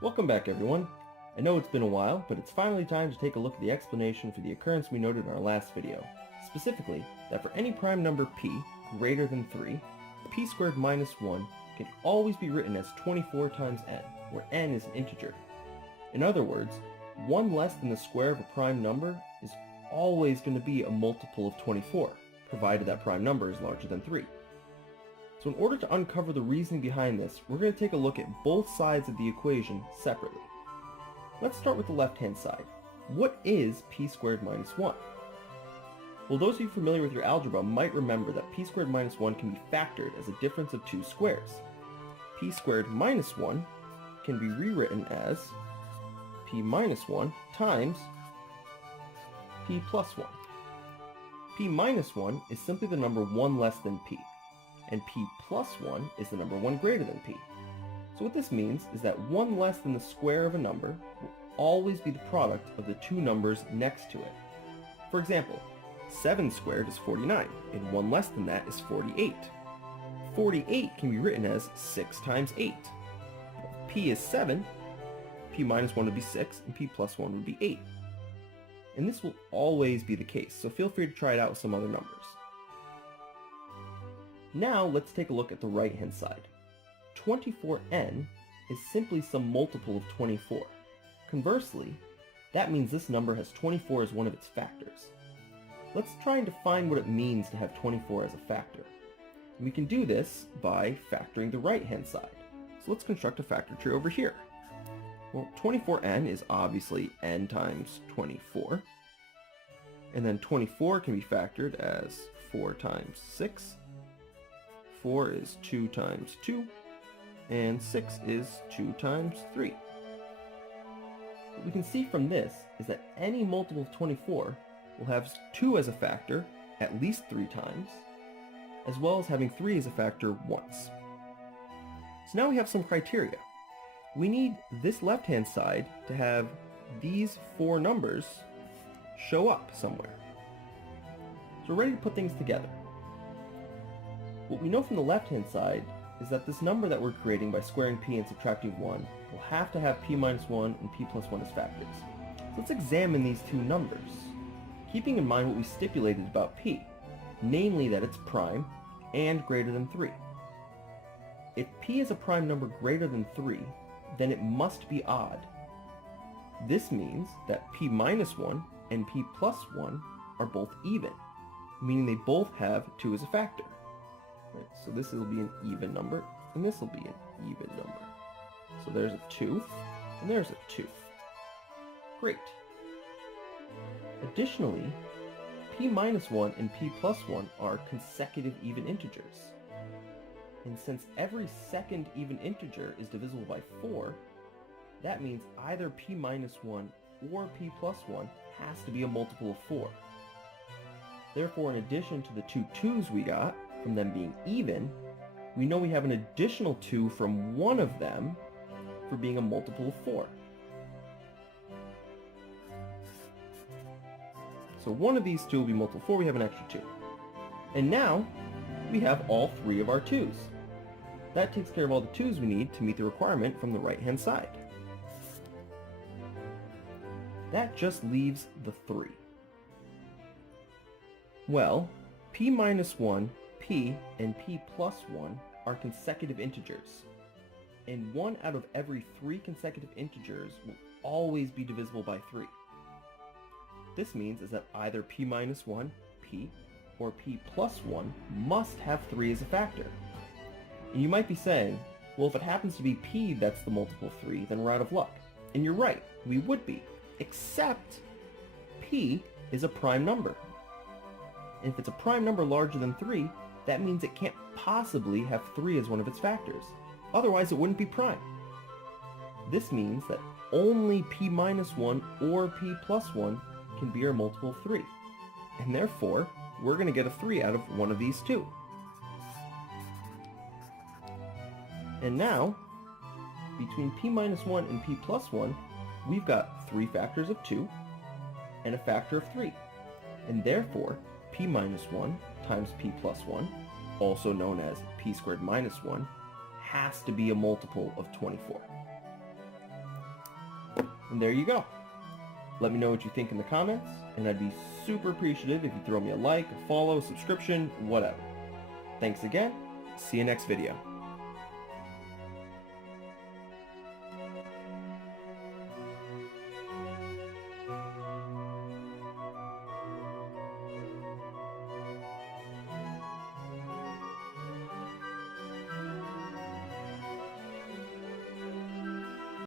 Welcome back, everyone. I know it's been a while, but it's finally time to take a look at the explanation for the occurrence we noted in our last video. Specifically, that for any prime number p greater than 3, p squared minus 1 can always be written as 24 times n, where n is an integer. In other words, 1 less than the square of a prime number is always going to be a multiple of 24, provided that prime number is larger than 3. So in order to uncover the reasoning behind this, we're going to take a look at both sides of the equation separately. Let's start with the left-hand side. What is p squared minus 1? Well, those of you familiar with your algebra might remember that p squared minus 1 can be factored as a difference of two squares. P squared minus 1 can be rewritten as p minus 1 times p plus 1. P minus 1 is simply the number 1 less than p, and p plus 1 is the number 1 greater than p. So what this means is that 1 less than the square of a number will always be the product of the two numbers next to it. For example, 7 squared is 49, and 1 less than that is 48. 48 can be written as 6 times 8. If p is 7, p minus 1 would be 6, and p plus 1 would be 8. And this will always be the case, so feel free to try it out with some other numbers. Now let's take a look at the right-hand side. 24n is simply some multiple of 24. Conversely, that means this number has 24 as one of its factors. Let's try and define what it means to have 24 as a factor. We can do this by factoring the right-hand side. So let's construct a factor tree over here. Well, 24n is obviously n times 24. And then 24 can be factored as 4 times 6. 4 is 2 times 2, and 6 is 2 times 3. What we can see from this is that any multiple of 24 will have 2 as a factor at least 3 times, as well as having 3 as a factor once. So now we have some criteria. We need this left-hand side to have these 4 numbers show up somewhere. So we're ready to put things together. What we know from the left-hand side is that this number that we're creating by squaring p and subtracting 1 will have to have p minus 1 and p plus 1 as factors. So let's examine these two numbers, keeping in mind what we stipulated about p, namely that it's prime and greater than 3. If p is a prime number greater than 3, then it must be odd. This means that p minus 1 and p plus 1 are both even, meaning they both have 2 as a factor. Right, so this will be an even number, and this will be an even number. So there's a 2, and there's a 2. Great. Additionally, p minus 1 and p plus 1 are consecutive even integers. And since every second even integer is divisible by 4, that means either p minus 1 or p plus 1 has to be a multiple of 4. Therefore, in addition to the two 2's we got from them being even, we know we have an additional 2 from one of them for being a multiple of 4. So one of these two will be multiple of 4, we have an extra 2. And now, we have all 3 of our 2's. That takes care of all the 2's we need to meet the requirement from the right-hand side. That just leaves the 3. Well, p minus 1, p, and p plus 1 are consecutive integers, and 1 out of every 3 consecutive integers will always be divisible by 3. This means is that either p minus 1, p, or p plus 1 must have 3 as a factor. And you might be saying, well, if it happens to be p that's the multiple of 3, then we're out of luck. And you're right, we would be, except p is a prime number. And if it's a prime number larger than 3, that means it can't possibly have 3 as one of its factors. Otherwise, it wouldn't be prime. This means that only p minus 1 or p plus 1 can be our multiple of 3. And therefore, we're going to get a 3 out of one of these two. And now, between p minus 1 and p plus 1, we've got 3 factors of 2 and a factor of 3. And therefore, p minus 1 times p plus 1, also known as p squared minus 1, has to be a multiple of 24. And there you go. Let me know what you think in the comments, and I'd be super appreciative if you throw me a like, a follow, a subscription, whatever. Thanks again. See you next video.